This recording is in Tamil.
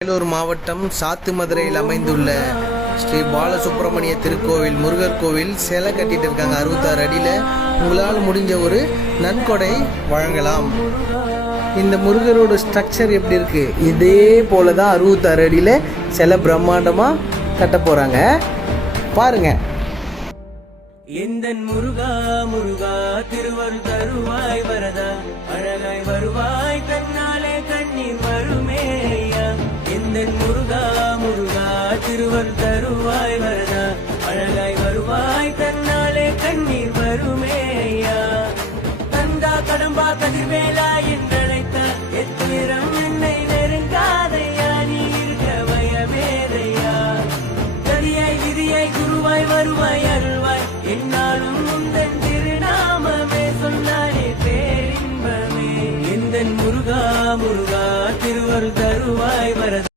வேலூர் மாவட்டம் சாத்துமதுரையில் அமைந்துள்ள ஸ்ரீ பாலசுப்ரமணிய திருக்கோவில் முருகர் கோவில் சிலை கட்டிட்டு இருக்காங்க 66 அடியில். உங்களால் முடிஞ்ச ஒரு நன்கொடை வழங்கலாம். இந்த முருகரோட ஸ்ட்ரக்சர் எப்படி இருக்கு, இதே போல தான் 66 அடியில் சிலை பிரம்மாண்டமாக கட்ட போகிறாங்க. பாருங்க. எந்தன் முருகா முருகா திருவரு தருவாய் வரதா அழகாய் வருவாய் கண்ணாலே கண்ணீர் வருமே ஐயா. எந்தன் முருகா முருகா திருவரு தருவாய் வரதா